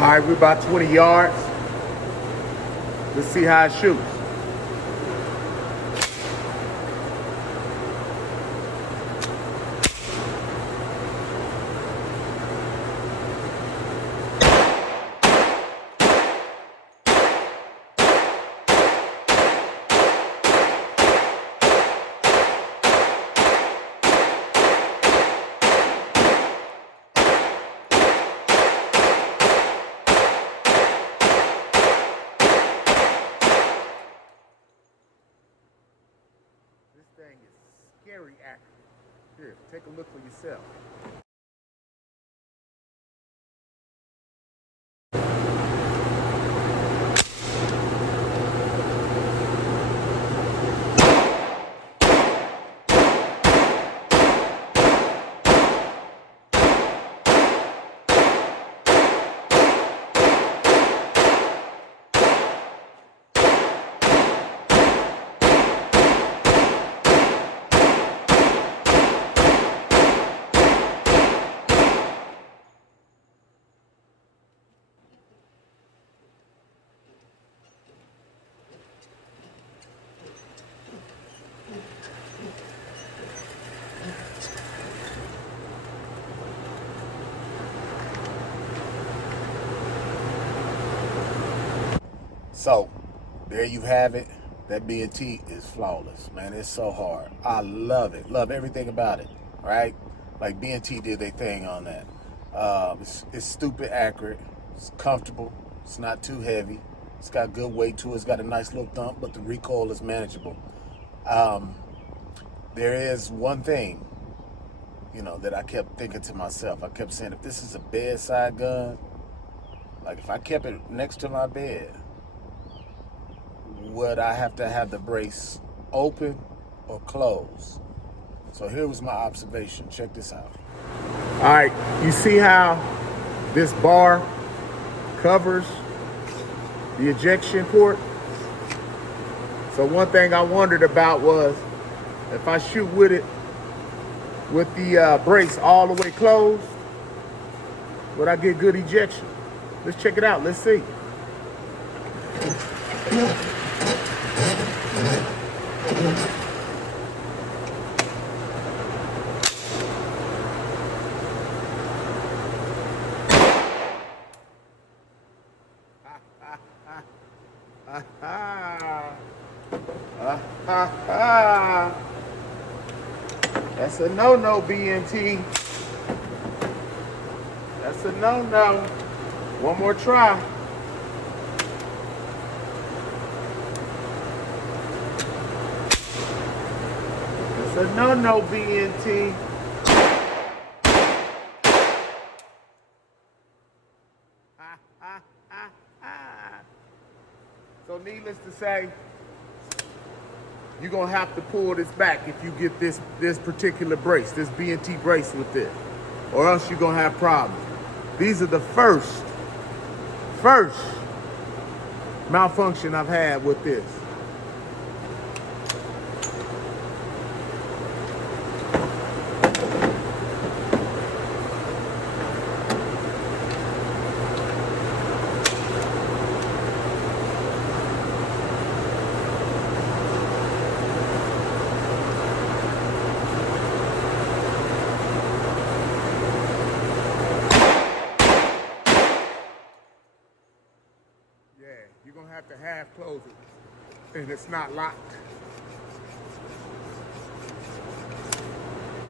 All right, we're about 20 yards. Let's see how it shoots. This thing is scary accurate. Here, take a look for yourself. So, there you have it. That B&T is flawless, man. It's so hard. I love it. Love everything about it, right? Like B&T did their thing on that. It's stupid accurate. It's comfortable. It's not too heavy. It's got good weight to it. It's got a nice little thump, but the recoil is manageable. There is one thing, that I kept thinking to myself. I kept saying, if this is a bedside gun, like if I kept it next to my bed, would I have to have the brace open or closed? So here was my observation. Check this out. All right, you see how this bar covers the ejection port? So one thing I wondered about was, if I shoot with it with the brace all the way closed, would I get good ejection? Let's check it out. Let's see. That's a no-no, B&T. That's a no-no. One more try. That's a no-no, B&T. So needless to say, you're gonna have to pull this back if you get this particular brace, this B&T brace with this, or else you're gonna have problems. These are the first malfunction I've had with this. Yeah, you're gonna have to half close it, and it's not locked.